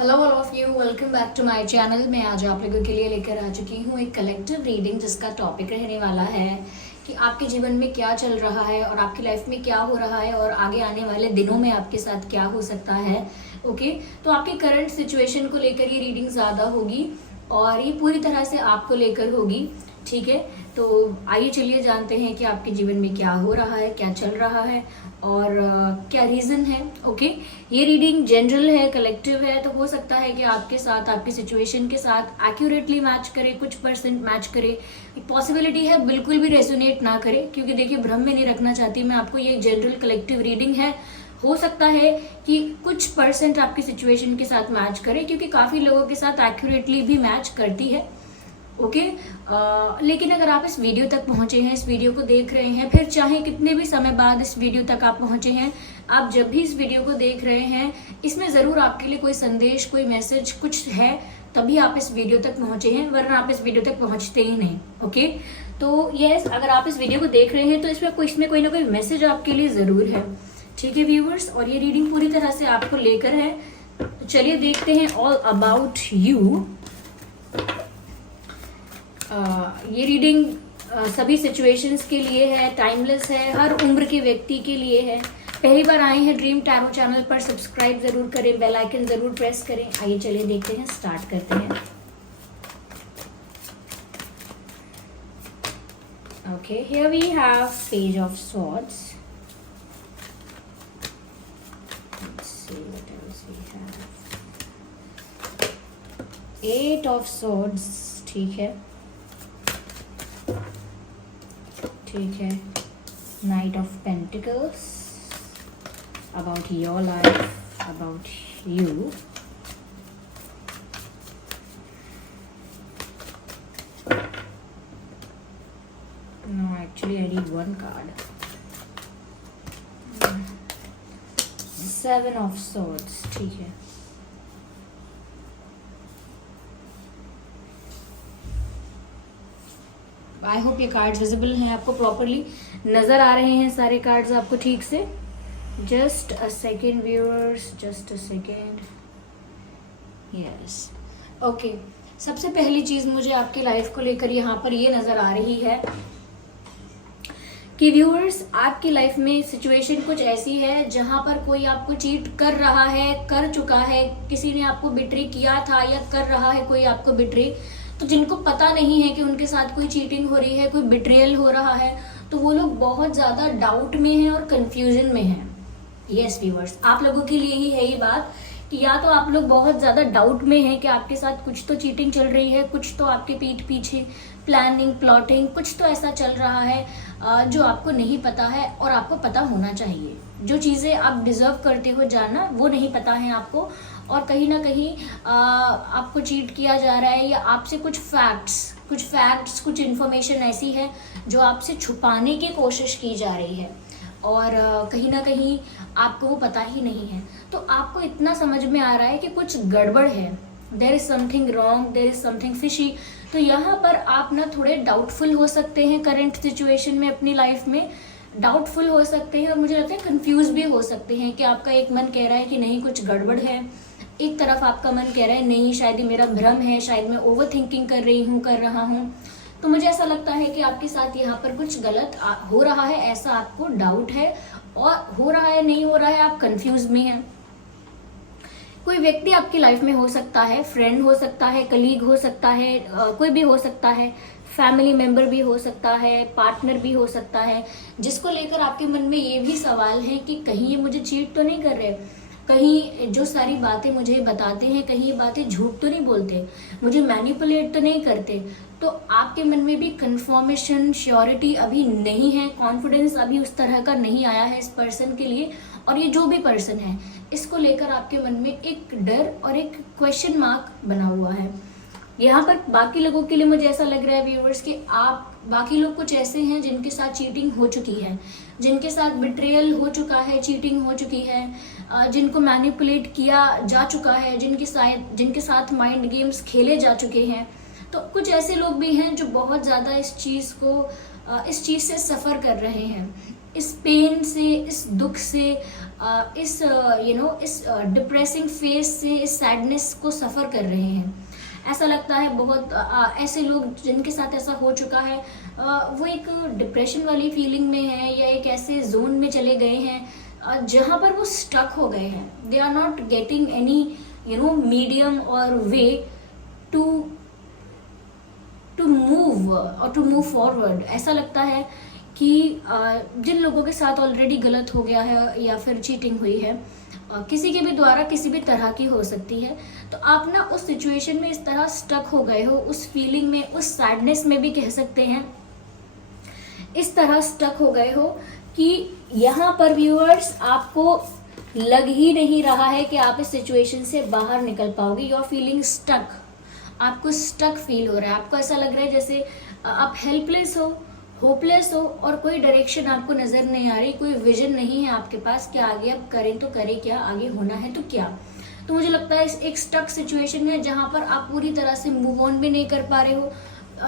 Hello all of you, welcome back to my channel. मैं आज आप लोगों के लिए लेकर आ चुकी हूँ एक कलेक्टिव रीडिंग जिसका टॉपिक रहने वाला है कि आपके जीवन में क्या चल रहा है और आपकी लाइफ में क्या हो रहा है और आगे आने वाले दिनों में आपके साथ क्या हो सकता है। ओके, तो आपकी करंट सिचुएशन को लेकर ये रीडिंग ज़्यादा होगी और ये पूरी तरह से आपको लेकर होगी। ठीक है, तो आइए चलिए जानते हैं कि आपके जीवन में क्या हो रहा है, क्या चल रहा है और क्या रीज़न है। ओके, ये रीडिंग जनरल है, कलेक्टिव है, तो हो सकता है कि आपके साथ, आपकी सिचुएशन के साथ एक्यूरेटली मैच करे, कुछ परसेंट मैच करे। पॉसिबिलिटी है बिल्कुल भी रेजोनेट ना करे, क्योंकि देखिए भ्रम में नहीं रखना चाहती मैं आपको। ये जनरल कलेक्टिव रीडिंग है। हो सकता है कि कुछ परसेंट आपकी सिचुएशन के साथ मैच करे, क्योंकि काफ़ी लोगों के साथ एक्यूरेटली भी मैच करती है। ओके, लेकिन अगर आप इस वीडियो तक पहुंचे हैं, इस वीडियो को देख रहे हैं, फिर चाहे कितने भी समय बाद इस वीडियो तक आप पहुंचे हैं, आप जब भी इस वीडियो को देख रहे हैं, इसमें ज़रूर आपके लिए कोई संदेश, कोई मैसेज कुछ है, तभी आप इस वीडियो तक पहुंचे हैं, वरना आप इस वीडियो तक पहुंचते ही नहीं। ओके, तो यस, अगर आप इस वीडियो को देख रहे हैं तो इसमें कोई ना कोई मैसेज आपके लिए ज़रूर है। ठीक है व्यूवर्स, और ये रीडिंग पूरी तरह से आपको लेकर है। तो चलिए देखते हैं ऑल अबाउट यू। ये रीडिंग सभी सिचुएशंस के लिए है, टाइमलेस है, हर उम्र के व्यक्ति के लिए है। पहली बार आए हैं ड्रीम टैरो चैनल पर, सब्सक्राइब जरूर करें, बेल आइकन जरूर प्रेस करें। आइए चलिए देखते हैं, स्टार्ट करते हैं। Okay, here we have page of swords. Let's see what else we have. Eight of swords, ठीक है, ठीक है। Knight of pentacles, about your life, about you. No, actually I need one card. Seven of swords, ठीक है। I hope ये cards visible हैं आपको, properly नजर आ रहे हैं सारे कार्ड्स आपको ठीक से। Just a second viewers, just a second. Yes, okay. सबसे पहली चीज मुझे आपकी लाइफ को लेकर यहाँ पर ये नजर आ रही है कि व्यूअर्स, आपकी लाइफ में सिचुएशन कुछ ऐसी है जहां पर कोई आपको चीट कर रहा है, कर चुका है, किसी ने आपको बिट्रे किया था या कर रहा है कोई आपको बिट्रे। तो जिनको पता नहीं है कि उनके साथ कोई चीटिंग हो रही है, कोई बिट्रेयल हो रहा है, तो वो लोग बहुत ज्यादा डाउट में हैं और कंफ्यूजन में हैं। यस व्यूअर्स, आप लोगों के लिए ही है ये बात कि या तो आप लोग बहुत ज्यादा डाउट में हैं कि आपके साथ कुछ तो चीटिंग चल रही है, कुछ तो आपके पीठ पीछे प्लानिंग, प्लॉटिंग, कुछ तो ऐसा चल रहा है जो आपको नहीं पता है और आपको पता होना चाहिए। जो चीजें आप डिजर्व करते हो जानना, वो नहीं पता है आपको, और कहीं ना कहीं आपको चीट किया जा रहा है, या आपसे कुछ फैक्ट्स, कुछ इन्फॉर्मेशन ऐसी है जो आपसे छुपाने की कोशिश की जा रही है और कहीं ना कहीं आपको वो पता ही नहीं है। तो आपको इतना समझ में आ रहा है कि कुछ गड़बड़ है, there is something wrong, there is something fishy. तो यहाँ पर आप ना थोड़े डाउटफुल हो सकते हैं करंट सिचुएशन में, अपनी लाइफ में डाउटफुल हो सकते हैं, और मुझे लगता है कंफ्यूज भी हो सकते हैं कि आपका एक मन कह रहा है कि नहीं कुछ गड़बड़ है, एक तरफ आपका मन कह रहा है नहीं शायद ये मेरा भ्रम है, शायद मैं ओवर थिंकिंग कर रहा हूँ। तो मुझे ऐसा लगता है कि आपके साथ यहाँ पर कुछ गलत हो रहा है, ऐसा आपको डाउट है, और हो रहा है नहीं हो रहा है, आप कंफ्यूज में हैं। कोई व्यक्ति आपकी लाइफ में हो सकता है, फ्रेंड हो सकता है, कलीग हो सकता है, कोई भी हो सकता है, फैमिली मेंबर भी हो सकता है, पार्टनर भी हो सकता है, जिसको लेकर आपके मन में ये भी सवाल है कि कहीं ये मुझे चीट तो नहीं कर रहे, कहीं जो सारी बातें मुझे बताते हैं, कहीं ये बातें झूठ तो नहीं बोलते, मुझे मैनिपुलेट तो नहीं करते। तो आपके मन में भी कंफर्मेशन, श्योरिटी अभी नहीं है, कॉन्फिडेंस अभी उस तरह का नहीं आया है इस पर्सन के लिए, और ये जो भी पर्सन है इसको लेकर आपके मन में एक डर और एक क्वेश्चन मार्क बना हुआ है। यहाँ पर बाकी लोगों के लिए मुझे ऐसा लग रहा है व्यूअर्स कि आप, बाकी लोग कुछ ऐसे हैं जिनके साथ चीटिंग हो चुकी है, जिनके साथ बिट्रेयल हो चुका है, चीटिंग हो चुकी है, जिनको मैनिपुलेट किया जा चुका है, जिनके साथ माइंड गेम्स खेले जा चुके हैं। तो कुछ ऐसे लोग भी हैं जो बहुत ज़्यादा इस चीज़ से सफ़र कर रहे हैं, इस पेन से, इस दुख से, इस इस डिप्रेसिंग फेज से, इस सैडनेस को सफ़र कर रहे हैं। ऐसा लगता है बहुत ऐसे लोग जिनके साथ ऐसा हो चुका है, वो एक डिप्रेशन वाली फीलिंग में है या एक ऐसे जोन में चले गए हैं जहाँ पर वो स्टक हो गए हैं। They are not getting any medium or way to move or to move forward. ऐसा लगता है कि जिन लोगों के साथ ऑलरेडी गलत हो गया है या फिर चीटिंग हुई है, किसी के भी द्वारा किसी भी तरह की हो सकती है, तो आप ना उस सिचुएशन में इस तरह स्टक हो गए हो, उस फीलिंग में, उस सैडनेस में भी कह सकते हैं, इस तरह स्टक हो गए हो कि यहाँ पर व्यूअर्स आपको लग ही नहीं रहा है कि आप इस सिचुएशन से बाहर निकल पाओगे। यू आर फीलिंग स्टक, आपको स्टक फील हो रहा है। आपको ऐसा लग रहा है जैसे आप हेल्पलेस हो, होपलेस हो और कोई डायरेक्शन आपको नजर नहीं आ रही, कोई विजन नहीं है आपके पास कि आगे अब करें तो करें क्या, आगे होना है तो क्या। तो मुझे लगता है एक स्टक सिचुएशन है जहां पर आप पूरी तरह से मूव ऑन भी नहीं कर पा रहे हो,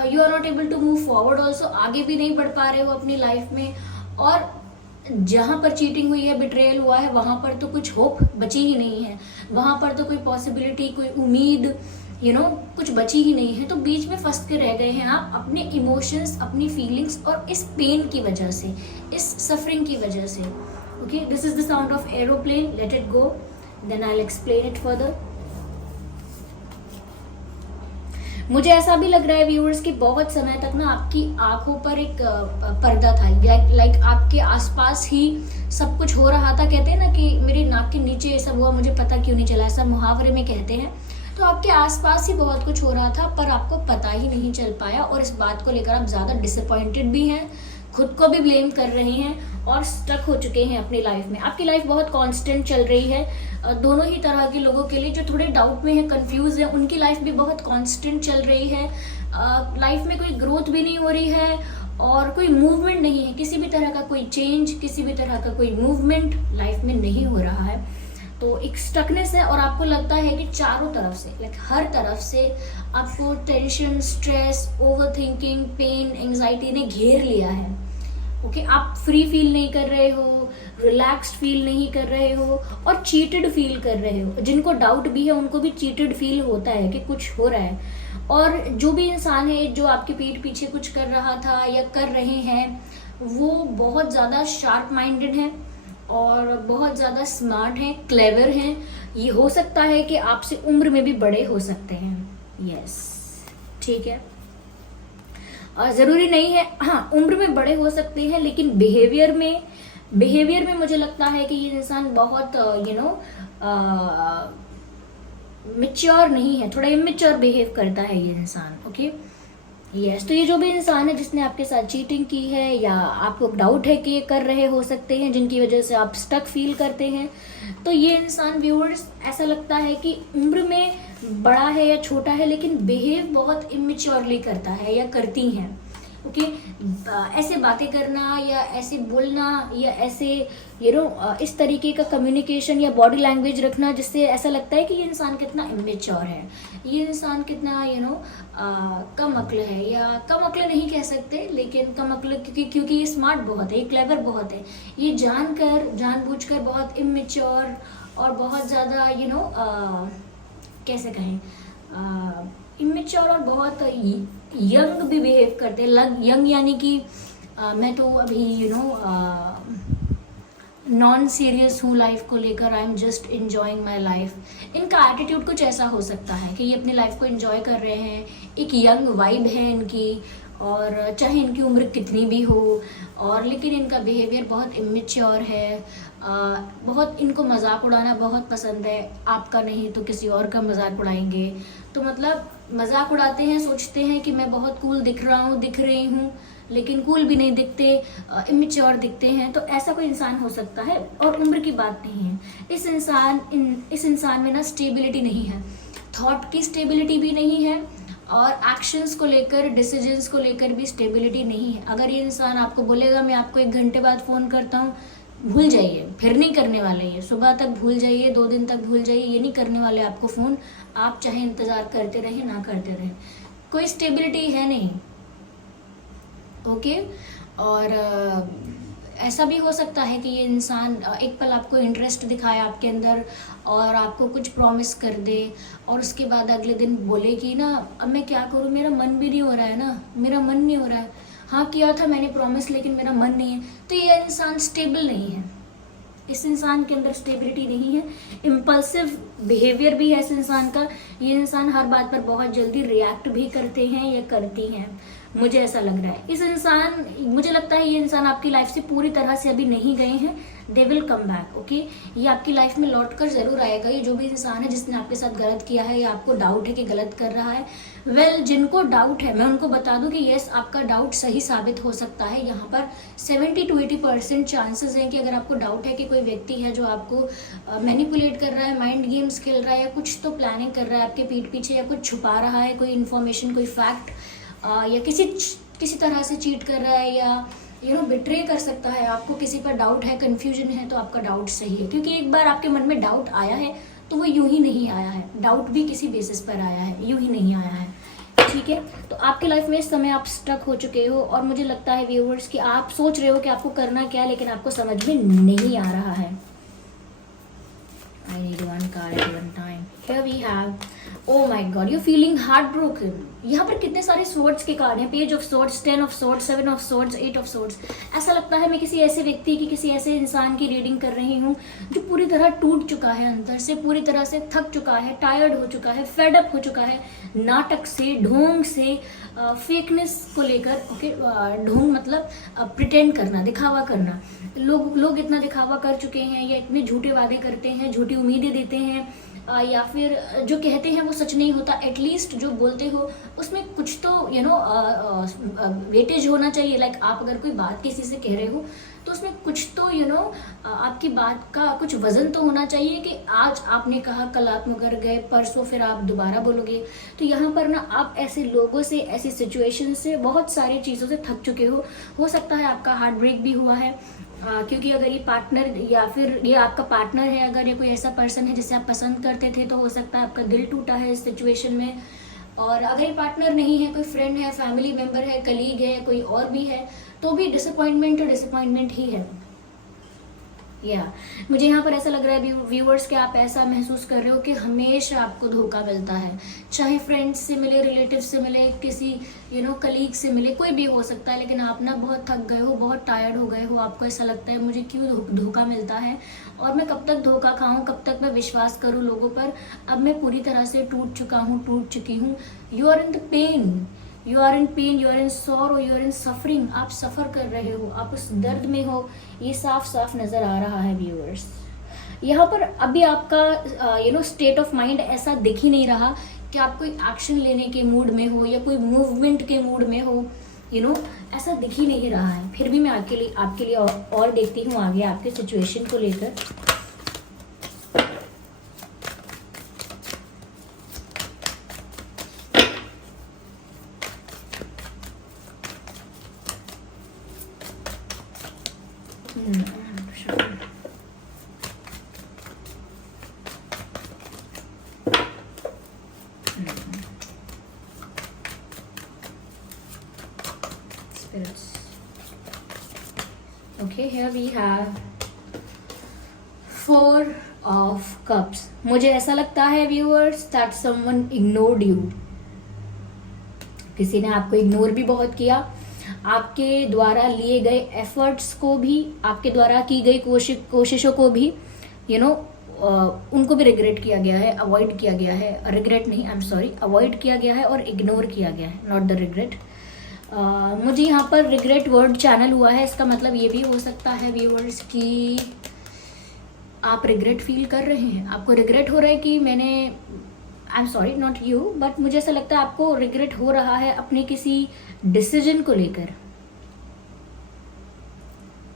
you are not able to move forward also, आगे भी नहीं बढ़ पा रहे हो अपनी लाइफ में। और जहां पर चीटिंग हुई है, बिट्रेयल हुआ है, वहां पर तो कुछ होप बची ही नहीं है, वहां पर तो कोई पॉसिबिलिटी, कोई उम्मीद कुछ बची ही नहीं है। तो बीच में फंस के रह गए हैं आप अपने इमोशंस, अपनी फीलिंग्स और इस पेन की वजह से, इस सफरिंग की वजह से। Okay, this is the sound of aeroplane, let it go, then I will explain it further. मुझे ऐसा भी लग रहा है व्यूअर्स कि बहुत समय तक ना आपकी आंखों पर एक पर्दा था, लाइक आपके आसपास ही सब कुछ हो रहा था। कहते हैं ना कि मेरी नाक के नीचे ये सब हुआ, मुझे पता क्यों नहीं चला, ऐसा मुहावरे में कहते हैं। तो आपके आसपास ही बहुत कुछ हो रहा था पर आपको पता ही नहीं चल पाया, और इस बात को लेकर आप ज़्यादा डिसअपॉइंटेड भी हैं, खुद को भी ब्लेम कर रहे हैं और स्टक हो चुके हैं अपनी लाइफ में। आपकी लाइफ बहुत कांस्टेंट चल रही है। दोनों ही तरह के लोगों के लिए, जो थोड़े डाउट में है, कंफ्यूज है, उनकी लाइफ भी बहुत कांस्टेंट चल रही है। लाइफ में कोई ग्रोथ भी नहीं हो रही है और कोई मूवमेंट नहीं है, किसी भी तरह का कोई चेंज, किसी भी तरह का कोई मूवमेंट लाइफ में नहीं हो रहा है। तो एक स्टकनेस है और आपको लगता है कि चारों तरफ से, लाइक हर तरफ से आपको tension, stress, overthinking, pain, anxiety ने घेर लिया है। ओके, आप फ्री फील नहीं कर रहे हो, रिलैक्स्ड फील नहीं कर रहे हो और चीटेड फील कर रहे हो। जिनको डाउट भी है उनको भी चीटेड फील होता है कि कुछ हो रहा है। और जो भी इंसान है जो आपके पीठ पीछे कुछ कर रहा था या कर रहे हैं, वो बहुत ज़्यादा शार्प माइंडेड है और बहुत ज़्यादा स्मार्ट हैं, क्लेवर हैं। ये हो सकता है कि आपसे उम्र में भी बड़े हो सकते हैं। यस, ठीक है, ज़रूरी नहीं है, हाँ उम्र में बड़े हो सकते हैं, लेकिन बिहेवियर में मुझे लगता है कि ये इंसान बहुत मैच्योर नहीं है, थोड़ा इमेच्योर बिहेव करता है ये इंसान। ओके, यस, तो ये जो भी इंसान है जिसने आपके साथ चीटिंग की है या आपको डाउट है कि ये कर रहे हो सकते हैं, जिनकी वजह से आप स्टक फील करते हैं, तो ये इंसान व्यूअर्स ऐसा लगता है कि उम्र में बड़ा है या छोटा है, लेकिन बिहेव बहुत इमेच्योरली करता है या करती हैं। ओके, ऐसे बातें करना या ऐसे बोलना या ऐसे इस तरीके का कम्युनिकेशन या बॉडी लैंग्वेज रखना जिससे ऐसा लगता है कि ये इंसान कितना इमेच्योर है, ये इंसान कितना कम अक्ल है, या कम अक्ल नहीं कह सकते, लेकिन कम अक्ल क्योंकि ये स्मार्ट बहुत है, ये क्लेवर बहुत है, ये जानबूझकर बहुत इमेच्योर और बहुत ज़्यादा कैसे कहें, इमेच्योर और बहुत यंग भी बिहेव करते हैं। यंग यानी कि मैं तो अभी नॉन सीरियस हूँ लाइफ को लेकर, I am just enjoying my life. इनका एटीट्यूड कुछ ऐसा हो सकता है कि ये अपनी लाइफ को एंजॉय कर रहे हैं, एक यंग वाइब है इनकी, और चाहे इनकी उम्र कितनी भी हो, और लेकिन इनका बिहेवियर बहुत इमेच्योर है। बहुत इनको मजाक उड़ाना बहुत पसंद है, आपका नहीं तो किसी और का मजाक उड़ाएंगे। तो मतलब मजाक उड़ाते हैं, सोचते हैं कि मैं बहुत कूल दिख रही हूँ, लेकिन कूल भी नहीं दिखते, इमेच्योर दिखते हैं। तो ऐसा कोई इंसान हो सकता है, और उम्र की बात नहीं है। इस इंसान में ना स्टेबिलिटी नहीं है, थॉट की स्टेबिलिटी भी नहीं है, और एक्शंस को लेकर, डिसीजंस को लेकर भी स्टेबिलिटी नहीं है। अगर ये इंसान आपको बोलेगा मैं आपको 1 घंटे बाद फ़ोन करता हूँ, भूल जाइए, फिर नहीं करने वाले ये, सुबह तक भूल जाइए, 2 दिन तक भूल जाइए, ये नहीं करने वाले आपको फ़ोन। आप चाहे इंतज़ार करते रहे ना करते रहे, कोई स्टेबिलिटी है नहीं। ओके, और ऐसा भी हो सकता है कि ये इंसान एक पल आपको इंटरेस्ट दिखाए आपके अंदर और आपको कुछ प्रॉमिस कर दे और उसके बाद अगले दिन बोले कि ना अब मैं क्या करूँ, मेरा मन भी नहीं हो रहा है ना, मेरा मन नहीं हो रहा है, हाँ किया था मैंने प्रॉमिस लेकिन मेरा मन नहीं है। तो ये इंसान स्टेबल नहीं है, इस इंसान के अंदर स्टेबिलिटी नहीं है। इम्पल्सिव बिहेवियर भी है इस इंसान का, ये इंसान हर बात पर बहुत जल्दी रिएक्ट भी करते हैं या करती हैं, मुझे ऐसा लग रहा है। मुझे लगता है ये इंसान आपकी लाइफ से पूरी तरह से अभी नहीं गए हैं, they will come back, okay. ये आपकी लाइफ में लौट कर जरूर आएगा। ये जो भी इंसान है जिसने आपके साथ गलत किया है या आपको डाउट है कि गलत कर रहा है, जिनको डाउट है मैं उनको बता दूं कि यस, आपका डाउट सही साबित हो सकता है। यहाँ पर 70 to 80% चांसेस हैं कि अगर आपको डाउट है कि कोई व्यक्ति है जो आपको मैनिपुलेट कर रहा है, माइंड गेम्स खेल रहा है या कुछ तो प्लानिंग कर रहा है आपके पीठ पीछे, या कुछ छुपा रहा है, कोई इन्फॉर्मेशन, कोई फैक्ट, या किसी तरह से चीट कर रहा है या बिट्रे कर सकता है आपको, किसी पर डाउट है, कंफ्यूजन है, तो आपका डाउट सही है। क्योंकि एक बार आपके मन में डाउट आया है तो वो यूं ही नहीं आया है, डाउट भी किसी बेसिस पर आया है, यूं ही नहीं आया है, ठीक है। तो आपकी लाइफ में इस समय आप स्टक हो चुके हो और मुझे लगता है व्यूअर्स कि आप सोच रहे हो कि आपको करना क्या, लेकिन आपको समझ में नहीं आ रहा है। I need one card at one time. Here we have, oh my God, you're feeling heartbroken. यहाँ पर कितने सारे swords के कार्ड हैं, page of swords, 10 of swords, 7 of swords, 8 of swords। ऐसा लगता है मैं किसी ऐसे व्यक्ति की, किसी ऐसे इंसान की रीडिंग कर रही हूँ जो पूरी तरह टूट चुका है अंदर से, पूरी तरह से थक चुका है, टायर्ड हो चुका है, फेड अप हो चुका है नाटक से, ढोंग से, फेकनेस को लेकर, ओके। ढोंग मतलब प्रिटेंड करना, दिखावा करना। लोग इतना दिखावा कर चुके हैं या इतने झूठे वादे करते हैं, झूठी उम्मीदें देते हैं, या फिर जो कहते हैं वो सच नहीं होता। एटलीस्ट जो बोलते हो उसमें कुछ तो वेटेज होना चाहिए। लाइक आप अगर कोई बात किसी से कह रहे हो तो उसमें कुछ तो आपकी बात का कुछ वजन तो होना चाहिए कि आज आपने कहा, कल आप मुकर गए, परसों फिर आप दोबारा बोलोगे। तो यहाँ पर ना आप ऐसे लोगों से, ऐसी सिचुएशन से, बहुत सारी चीज़ों से थक चुके हो सकता है आपका हार्ट ब्रेक भी हुआ है, क्योंकि अगर ये पार्टनर या फिर ये आपका पार्टनर है, अगर ये कोई ऐसा पर्सन है जिसे आप पसंद करते थे, तो हो सकता है आपका दिल टूटा है इस सिचुएशन में। और अगर ये पार्टनर नहीं है, कोई फ्रेंड है, फैमिली मेंबर है, कलीग है, कोई और भी है, तो भी डिसअपॉइंटमेंट ही है। मुझे यहाँ पर ऐसा लग रहा है व्यूअर्स कि आप ऐसा महसूस कर रहे हो कि हमेशा आपको धोखा मिलता है, चाहे फ्रेंड्स से मिले, रिलेटिव से मिले, किसी कलीग से मिले, कोई भी हो सकता है। लेकिन आप ना बहुत थक गए हो, बहुत टायर्ड हो गए हो, आपको ऐसा लगता है मुझे क्यों धोखा मिलता है और मैं कब तक धोखा खाऊं, कब तक मैं विश्वास करूं लोगों पर। अब मैं पूरी तरह से टूट चुकी हूँ। You are in the pain, you are in pain, you are in sorrow, you are in suffering. आप सफ़र कर रहे हो, आप उस दर्द में हो, ये साफ साफ नज़र आ रहा है व्यूअर्स। यहाँ पर अभी आपका स्टेट ऑफ माइंड ऐसा दिख ही नहीं रहा कि आप कोई एक्शन लेने के मूड में हो या कोई मूवमेंट के मूड में हो, ऐसा दिख ही नहीं रहा है। फिर भी मैं आपके लिए और देखती हूँ आगे आपके सिचुएशन को लेकर। Okay, here we have 4 of cups. मुझे ऐसा लगता है viewers that someone ignored you. किसी ने आपको इग्नोर भी बहुत किया, आपके द्वारा लिए गए एफर्ट्स को भी, आपके द्वारा की गई कोशिशों को भी उनको भी रिग्रेट किया गया है, अवॉइड किया गया है। रिग्रेट नहीं, आई एम सॉरी, अवॉइड किया गया है और इग्नोर किया गया है, नॉट द रिग्रेट। मुझे यहाँ पर रिग्रेट वर्ड चैनल हुआ है। इसका मतलब ये भी हो सकता है व्यूअर्स कि आप रिग्रेट फील कर रहे हैं, आपको रिग्रेट हो रहा है कि मैंने, I am sorry not you, but मुझे ऐसा लगता है आपको रिग्रेट हो रहा है अपने किसी डिसीजन को लेकर।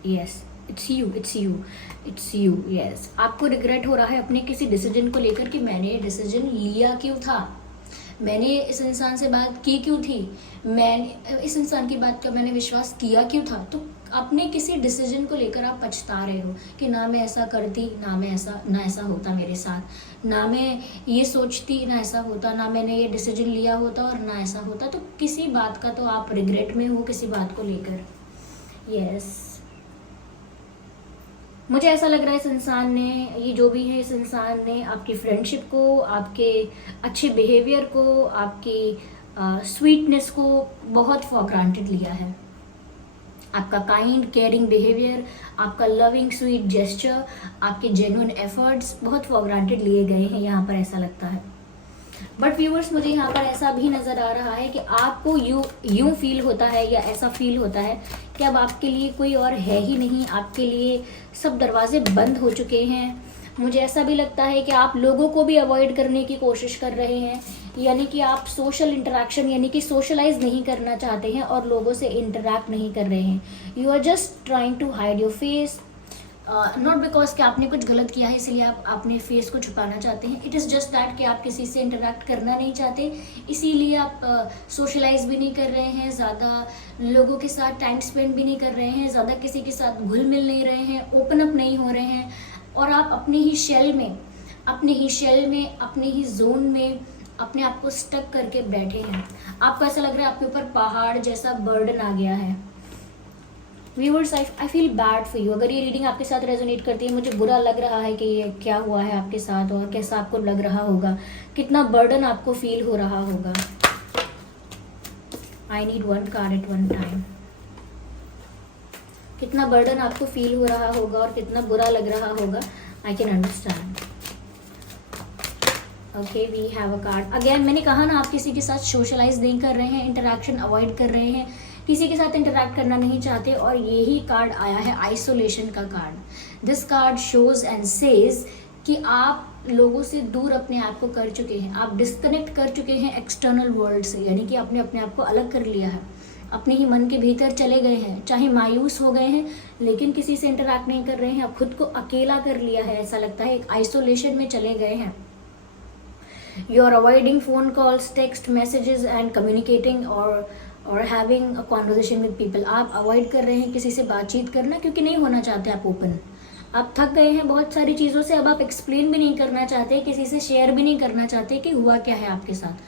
यस, इट्स यू, यस, आपको रिग्रेट हो रहा है अपने किसी डिसीजन को लेकर कि मैंने डिसीजन लिया क्यों था, मैंने इस इंसान से बात की क्यों थी, मैंने इस इंसान की बात का मैंने विश्वास किया क्यों था। तो अपने किसी डिसीजन को लेकर आप पछता रहे हो कि ना मैं ऐसा करती, ना ऐसा होता मेरे साथ, ना मैं ये सोचती, ना ऐसा होता, ना मैंने ये डिसीजन लिया होता और ना ऐसा होता। तो किसी बात का तो आप रिग्रेट में हो, किसी बात को लेकर। यस, मुझे ऐसा लग रहा है इस इंसान ने, ये जो भी है, इस इंसान ने आपकी फ्रेंडशिप को, आपके अच्छे बिहेवियर को, आपकी स्वीटनेस को बहुत फॉर ग्रांटेड लिया है। आपका काइंड केयरिंग बिहेवियर, आपका लविंग स्वीट जेस्चर, आपके जेन्युइन एफर्ट्स बहुत फॉर ग्रांटेड लिए गए हैं यहाँ पर, ऐसा लगता है। बट व्यूअर्स, मुझे यहाँ पर ऐसा भी नज़र आ रहा है कि आपको यूं फील होता है या ऐसा फील होता है कि अब आपके लिए कोई और है ही नहीं, आपके लिए सब दरवाजे बंद हो चुके हैं। मुझे ऐसा भी लगता है कि आप लोगों को भी अवॉइड करने की कोशिश कर रहे हैं, यानी कि आप सोशल इंटरेक्शन यानी कि सोशलाइज नहीं करना चाहते हैं और लोगों से इंटरेक्ट नहीं कर रहे हैं। You are just trying to hide your face, not because कि आपने कुछ गलत किया है इसलिए आप अपने फेस को छुपाना चाहते हैं। इट इज़ जस्ट दैट कि आप किसी से इंटरेक्ट करना नहीं चाहते, इसीलिए आप सोशलाइज भी नहीं कर रहे हैं, ज़्यादा लोगों के साथ टाइम स्पेंड भी नहीं कर रहे हैं, ज़्यादा किसी के साथ घुल मिल नहीं रहे हैं, ओपन अप नहीं हो रहे हैं, और आप अपने ही शेल में, अपने ही जोन में अपने आप को स्टक करके बैठे हैं। आपको ऐसा लग रहा है आपके ऊपर पहाड़ जैसा बर्डन आ गया है। Viewers, I feel bad for you. अगर ये रीडिंग आपके साथ रेजोनेट करती है, मुझे बुरा लग रहा है कि ये क्या हुआ है आपके साथ और कैसा आपको लग रहा होगा, कितना बर्डन आपको फील हो रहा होगा। I need one card at one time. कितना बर्डन आपको फील हो रहा होगा और कितना बुरा लग रहा होगा, I can understand. Okay, we have a card again. मैंने कहा ना, आप किसी के साथ सोशलाइज नहीं कर रहे हैं, इंटरेक्शन अवॉइड कर रहे हैं, किसी के साथ इंटरेक्ट करना नहीं चाहते, और यही कार्ड आया है आइसोलेशन का card. This card shows and says कि आप लोगों से दूर अपने आप को कर चुके हैं, आप डिस्कनेक्ट कर चुके हैं एक्सटर्नल वर्ल्ड से, यानी कि आपने अपने आप को अलग कर लिया है, अपने ही मन के भीतर चले गए हैं, चाहे मायूस हो गए हैं लेकिन किसी से इंटरेक्ट नहीं कर रहे हैं, आप खुद को अकेला कर लिया है, ऐसा लगता है एक आइसोलेशन में चले गए हैं। You are avoiding phone calls, text messages and communicating or having a conversation with people. आप अवॉइड कर रहे हैं किसी से बातचीत करना क्योंकि नहीं होना चाहते आप ओपन। आप थक गए हैं बहुत सारी चीज़ों से, अब आप एक्सप्लेन भी नहीं करना चाहते, किसी से शेयर भी नहीं करना चाहते कि हुआ क्या है आपके साथ,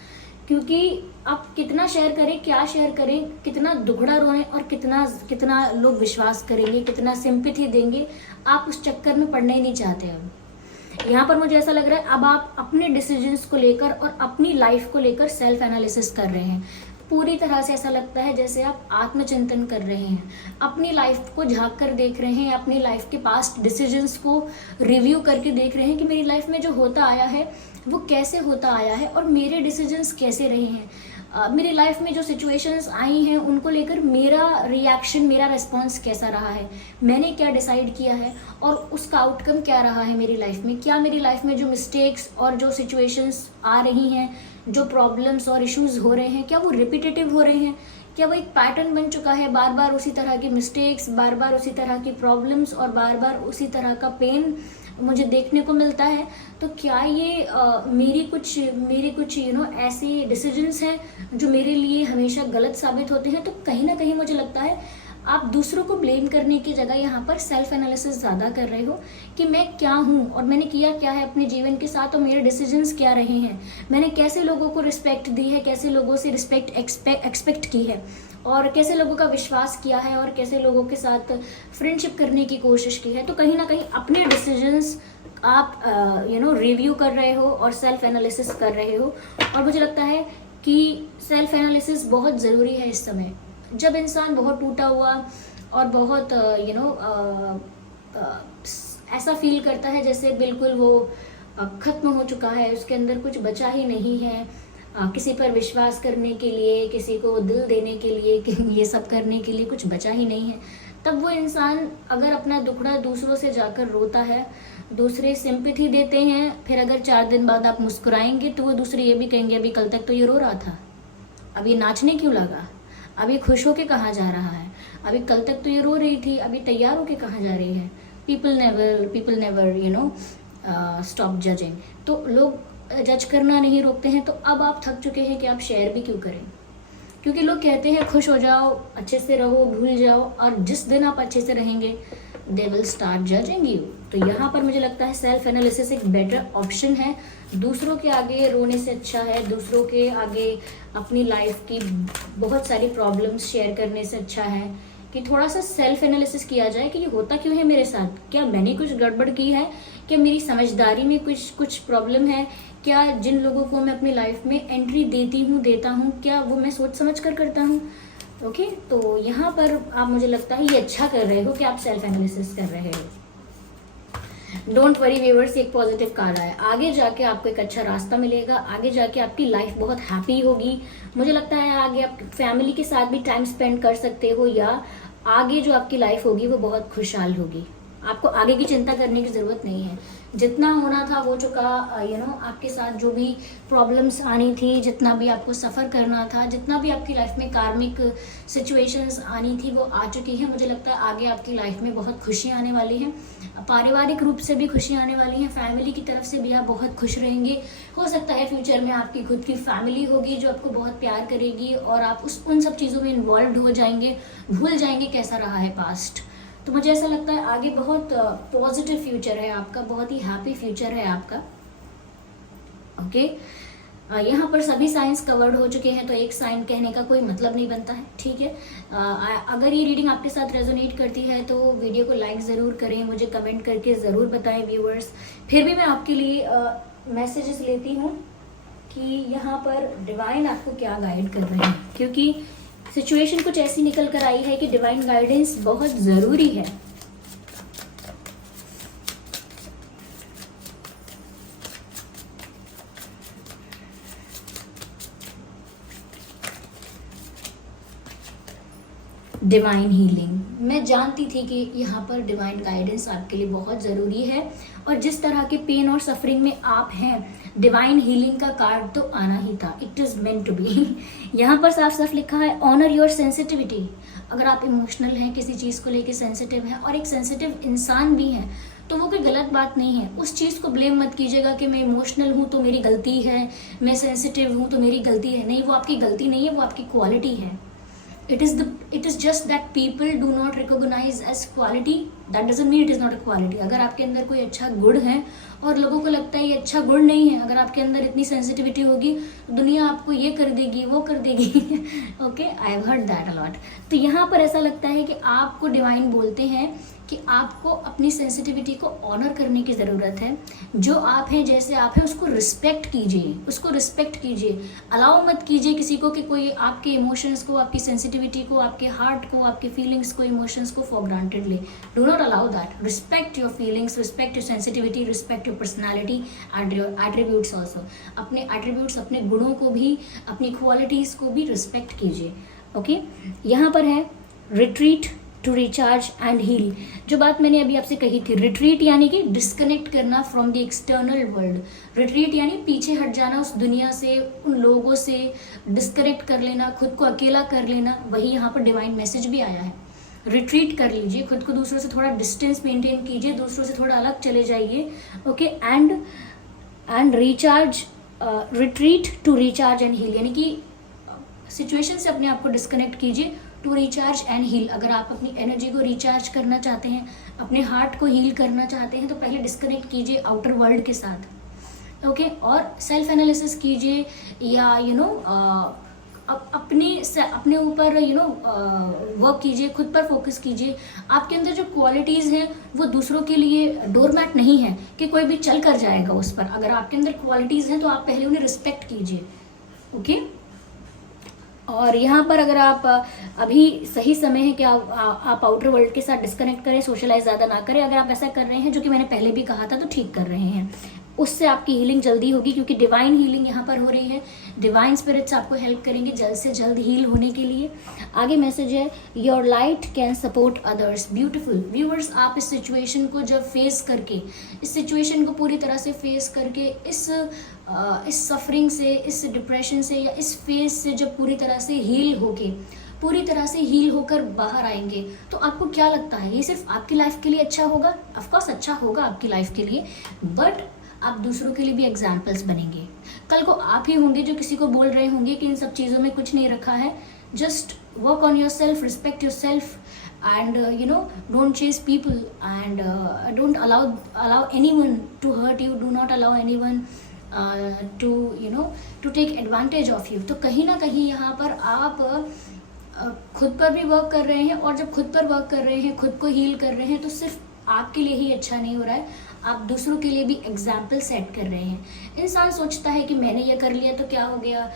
क्योंकि आप कितना शेयर करें, क्या शेयर करें, कितना दुखड़ा रोएं और कितना लोग विश्वास करेंगे, कितना सिंपैथी देंगे, आप उस चक्कर में पड़ना ही नहीं चाहते। अब यहाँ पर मुझे ऐसा लग रहा है अब आप अपने डिसीजंस को लेकर और अपनी लाइफ को लेकर सेल्फ एनालिसिस कर रहे हैं। पूरी तरह से ऐसा लगता है जैसे आप आत्मचिंतन कर रहे हैं, अपनी लाइफ को झांक कर देख रहे हैं, अपनी लाइफ के पास्ट डिसीजंस को रिव्यू करके देख रहे हैं कि मेरी लाइफ में जो होता आया है वो कैसे होता आया है और मेरे डिसीजंस कैसे रहे हैं। मेरी लाइफ में जो सिचुएशंस आई हैं उनको लेकर मेरा रिएक्शन, मेरा रिस्पॉन्स कैसा रहा है, मैंने क्या डिसाइड किया है और उसका आउटकम क्या रहा है मेरी लाइफ में। क्या मेरी लाइफ में जो मिस्टेक्स और जो सिचुएशंस आ रही हैं, जो प्रॉब्लम्स और इश्यूज हो रहे हैं, क्या वो रिपीटेटिव हो रहे हैं, क्या वो एक पैटर्न बन चुका है, बार बार उसी तरह की मिस्टेक्स, बार बार उसी तरह की प्रॉब्लम्स और बार बार उसी तरह का पेन मुझे देखने को मिलता है। तो क्या ये मेरी कुछ ऐसे डिसीजंस हैं जो मेरे लिए हमेशा गलत साबित होते हैं। तो कहीं ना कहीं मुझे लगता है आप दूसरों को ब्लेम करने की जगह यहाँ पर सेल्फ एनालिसिस ज़्यादा कर रहे हो कि मैं क्या हूँ और मैंने किया क्या है अपने जीवन के साथ और मेरे डिसीजंस क्या रहे हैं, मैंने कैसे लोगों को रिस्पेक्ट दी है, कैसे लोगों से रिस्पेक्ट एक्सपेक्ट की है और कैसे लोगों का विश्वास किया है और कैसे लोगों के साथ फ्रेंडशिप करने की कोशिश की है। तो कहीं ना कहीं अपने डिसीजंस आप रिव्यू कर रहे हो और सेल्फ एनालिसिस कर रहे हो। और मुझे लगता है कि सेल्फ एनालिसिस बहुत ज़रूरी है इस समय, जब इंसान बहुत टूटा हुआ और बहुत ऐसा फील करता है जैसे बिल्कुल वो ख़त्म हो चुका है, उसके अंदर कुछ बचा ही नहीं है किसी पर विश्वास करने के लिए, किसी को दिल देने के लिए, ये सब करने के लिए कुछ बचा ही नहीं है। तब वो इंसान अगर अपना दुखड़ा दूसरों से जाकर रोता है, दूसरे सिंपैथी देते हैं, फिर अगर 4 दिन बाद आप मुस्कुराएंगे तो वो दूसरे ये भी कहेंगे अभी कल तक तो ये रो रहा था, अभी नाचने क्यों लगा, अभी खुश होके कहाँ जा रहा है, अभी कल तक तो ये रो रही थी, अभी तैयार होके कहाँ जा रही है। People never stop judging. तो लोग जज करना नहीं रोकते हैं। तो अब आप थक चुके हैं कि आप शेयर भी क्यों करें, क्योंकि लोग कहते हैं खुश हो जाओ, अच्छे से रहो, भूल जाओ, और जिस दिन आप अच्छे से रहेंगे they will start judging you. तो यहाँ पर मुझे लगता है सेल्फ एनालिसिस एक बेटर ऑप्शन है। दूसरों के आगे रोने से अच्छा है, दूसरों के आगे अपनी लाइफ की बहुत सारी प्रॉब्लम्स शेयर करने से अच्छा है कि थोड़ा सा सेल्फ एनालिसिस किया जाए कि ये होता क्यों है मेरे साथ, क्या मैंने कुछ गड़बड़ की है, क्या मेरी समझदारी में कुछ प्रॉब्लम है, क्या जिन लोगों को मैं अपनी लाइफ में एंट्री देता हूँ क्या वो मैं सोच समझ कर करता हूँ। ओके, तो यहाँ पर आप, मुझे लगता है ये अच्छा कर रहे हो कि आप सेल्फ एनालिसिस कर रहे हो। डोंट वरी व्यूअर्स, एक पॉजिटिव कार्ड आया, आगे जाके आपको एक अच्छा रास्ता मिलेगा, आगे जाके आपकी लाइफ बहुत हैप्पी होगी। मुझे लगता है आगे आप फैमिली के साथ भी टाइम स्पेंड कर सकते हो, या आगे जो आपकी लाइफ होगी वो बहुत खुशहाल होगी। आपको आगे की चिंता करने की ज़रूरत नहीं है, जितना होना था हो चुका। आपके साथ जो भी प्रॉब्लम्स आनी थी, जितना भी आपको सफ़र करना था, जितना भी आपकी लाइफ में कार्मिक सिचुएशंस आनी थी वो आ चुकी है। मुझे लगता है आगे आपकी लाइफ में बहुत खुशियाँ आने वाली हैं, पारिवारिक रूप से भी खुशियाँ आने वाली हैं, फैमिली की तरफ से भी आप बहुत खुश रहेंगे। हो सकता है फ्यूचर में आपकी खुद की फैमिली होगी जो आपको बहुत प्यार करेगी, और आप उन सब चीज़ों में इन्वॉल्व हो जाएंगे, भूल जाएंगे कैसा रहा है पास्ट। तो मुझे ऐसा लगता है आगे बहुत पॉजिटिव फ्यूचर है आपका, बहुत ही हैप्पी फ्यूचर है आपका। ओके, यहाँ पर सभी साइंस कवर्ड हो चुके हैं, तो एक साइन कहने का कोई मतलब नहीं बनता है, ठीक है। अगर ये रीडिंग आपके साथ रेजोनेट करती है तो वीडियो को लाइक ज़रूर करें, मुझे कमेंट करके ज़रूर बताएं व्यूअर्स। फिर भी मैं आपके लिए मैसेजेस लेती हूँ कि यहाँ पर डिवाइन आपको क्या गाइड कर रहे हैं, क्योंकि सिचुएशन कुछ ऐसी निकल कर आई है कि डिवाइन गाइडेंस बहुत ज़रूरी है। डिवाइन हीलिंग, मैं जानती थी कि यहाँ पर डिवाइन गाइडेंस आपके लिए बहुत ज़रूरी है, और जिस तरह के पेन और सफरिंग में आप हैं, डिवाइन हीलिंग का कार्ड तो आना ही था। It is meant to be. यहाँ पर साफ साफ लिखा है ऑनर योर सेंसिटिविटी। अगर आप इमोशनल हैं, किसी चीज़ को लेके सेंसिटिव हैं और एक सेंसिटिव इंसान भी हैं, तो वो कोई गलत बात नहीं है। उस चीज़ को ब्लेम मत कीजिएगा कि मैं इमोशनल हूँ तो मेरी गलती है, मैं सेंसिटिव हूँ तो मेरी गलती है। नहीं, वो आपकी गलती नहीं है, वो आपकी क्वालिटी है। It is just that people do not recognize as quality. That doesn't mean it is not a quality. अगर आपके अंदर कोई अच्छा गुण है और लोगों को लगता है ये अच्छा गुण नहीं है, अगर आपके अंदर इतनी सेंसिटिविटी होगी तो दुनिया आपको ये कर देगी, वो कर देगी। Okay, I have heard that a lot. तो यहाँ पर ऐसा लगता है कि आपको डिवाइन बोलते हैं कि आपको अपनी सेंसिटिविटी को ऑनर करने की ज़रूरत है। जो आप हैं, जैसे आप हैं, उसको रिस्पेक्ट कीजिए, उसको रिस्पेक्ट कीजिए। अलाउ मत कीजिए किसी को कि कोई आपके इमोशंस को, आपकी सेंसिटिविटी को, आपके हार्ट को, आपके फीलिंग्स को, इमोशंस को फॉर ग्रांटेड ले। Do not allow that. Respect your feelings, respect your sensitivity, respect your personality and your attributes also. अपने एट्रीब्यूट्स, अपने गुणों को भी, अपनी क्वालिटीज़ को भी रिस्पेक्ट कीजिए। ओके, यहाँ पर है retreat to recharge and heal. जो बात मैंने अभी आपसे कही थी, रिट्रीट यानी कि डिस्कनेक्ट करना from the external world. Retreat यानी पीछे हट जाना उस दुनिया से, उन लोगों से डिस्कनेक्ट कर लेना, खुद को अकेला कर लेना। वही यहाँ पर डिवाइन मैसेज भी आया है। रिट्रीट कर लीजिए, खुद को दूसरों से थोड़ा डिस्टेंस मेंटेन कीजिए, दूसरों से थोड़ा अलग चले जाइए। Okay, and recharge, retreat to recharge and heal, यानी कि सिचुएशन से अपने आप को डिस्कनेक्ट कीजिए। टू रिचार्ज एंड हील, अगर आप अपनी एनर्जी को रिचार्ज करना चाहते हैं, अपने हार्ट को हील करना चाहते हैं, तो पहले डिस्कनेक्ट कीजिए आउटर वर्ल्ड के साथ। ओके, और सेल्फ एनालिसिस कीजिए, या अपने ऊपर वर्क कीजिए, खुद पर फोकस कीजिए। आपके अंदर जो क्वालिटीज़ हैं वो दूसरों के लिए डोरमैट नहीं है कि कोई भी चल कर जाएगा उस पर। अगर आपके अंदर क्वालिटीज़ हैं तो आप पहले उन्हें रिस्पेक्ट कीजिए। ओके, और यहाँ पर अगर आप अभी सही समय है कि आप आउटर वर्ल्ड के साथ डिस्कनेक्ट करें, सोशलाइज ज़्यादा ना करें। अगर आप ऐसा कर रहे हैं, जो कि मैंने पहले भी कहा था, तो ठीक कर रहे हैं, उससे आपकी हीलिंग जल्दी होगी, क्योंकि डिवाइन हीलिंग यहाँ पर हो रही है। डिवाइन स्पिरिट्स आपको हेल्प करेंगे जल्द से जल्द हील होने के लिए। आगे मैसेज है, your light can support others. Beautiful viewers, आप इस सिचुएशन को जब फेस करके, इस सिचुएशन को पूरी तरह से फेस करके, इस सफरिंग से, इस डिप्रेशन से, या इस फेज से जब पूरी तरह से हील होके, पूरी तरह से हील होकर बाहर आएंगे, तो आपको क्या लगता है ये सिर्फ आपकी लाइफ के लिए अच्छा होगा? ऑफकोर्स अच्छा होगा आपकी लाइफ के लिए, बट आप दूसरों के लिए भी एग्जाम्पल्स बनेंगे। कल को आप ही होंगे जो किसी को बोल रहे होंगे कि इन सब चीज़ों में कुछ नहीं रखा है। Just work on your self, respect your self, and don't chase people, and don't allow anyone to hurt you. Do not allow anyone to take advantage of you. तो कहीं ना कहीं यहाँ पर आप खुद पर भी वर्क कर रहे हैं, और जब खुद पर वर्क कर रहे हैं, खुद को हील कर रहे हैं, तो सिर्फ आपके लिए ही अच्छा नहीं हो रहा है, आप दूसरों के लिए भी एग्जाम्पल सेट कर रहे हैं। इंसान सोचता है कि मैंने ये कर लिया तो क्या हो गया,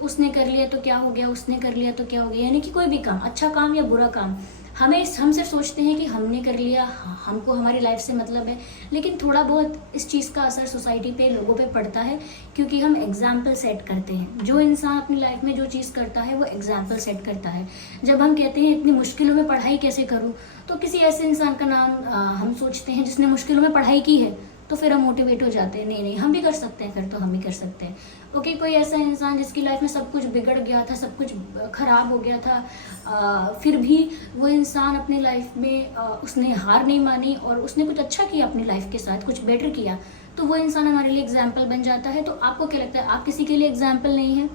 उसने कर लिया तो क्या हो गया, उसने कर लिया तो क्या हो गया, यानी कि कोई भी काम, अच्छा काम या बुरा काम, हम सिर्फ सोचते हैं कि हमने कर लिया, हमको हमारी लाइफ से मतलब है। लेकिन थोड़ा बहुत इस चीज़ का असर सोसाइटी पे, लोगों पे पड़ता है, क्योंकि हम एग्जाम्पल सेट करते हैं। जो इंसान अपनी लाइफ में जो चीज़ करता है वो एग्जाम्पल सेट करता है। जब हम कहते हैं इतनी मुश्किलों में पढ़ाई कैसे करूँ, तो किसी ऐसे इंसान का नाम हम सोचते हैं जिसने मुश्किलों में पढ़ाई की है, तो फिर हम मोटिवेट हो जाते हैं, नहीं हम भी कर सकते हैं, फिर तो हम भी कर सकते हैं। ओके, कोई ऐसा इंसान जिसकी लाइफ में सब कुछ बिगड़ गया था, सब कुछ खराब हो गया था, फिर भी वो इंसान अपनी लाइफ में उसने हार नहीं मानी और उसने कुछ अच्छा किया अपनी लाइफ के साथ, कुछ बेटर किया, तो वो इंसान हमारे लिए एग्जाम्पल बन जाता है। तो आपको क्या लगता है, आप किसी के लिए एग्जाम्पल नहीं है?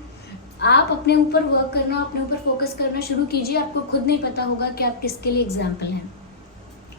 आप अपने ऊपर वर्क करना, अपने ऊपर फोकस करना शुरू कीजिए, आपको खुद नहीं पता होगा कि आप किसके लिए एग्जाम्पल हैं।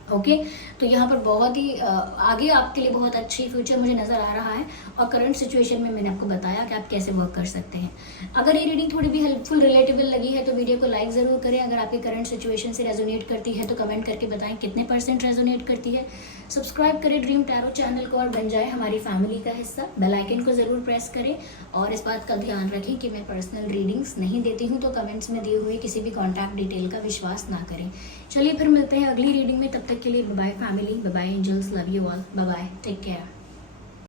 ओके, तो यहाँ पर बहुत ही आगे आपके लिए बहुत अच्छी फ्यूचर मुझे नज़र आ रहा है, और करंट सिचुएशन में मैंने आपको बताया कि आप कैसे वर्क कर सकते हैं। अगर ये रीडिंग थोड़ी भी हेल्पफुल, रिलेटेबल लगी है तो वीडियो को लाइक ज़रूर करें। अगर आपकी करंट सिचुएशन से रेजोनेट करती है तो कमेंट करके बताएं कितने % रेजोनेट करती है। सब्सक्राइब करें ड्रीम टैरो चैनल को और बन जाए हमारी फैमिली का हिस्सा। बेल आइकन को ज़रूर प्रेस करें, और इस बात का ध्यान रखें कि मैं पर्सनल रीडिंग्स नहीं देती हूँ, तो कमेंट्स में दिए हुए किसी भी कॉन्टैक्ट डिटेल का विश्वास ना करें। चलिए फिर मिलते हैं अगली रीडिंग में, तब तक के लिए bye bye family, bye bye angels, love you all, bye bye, take care.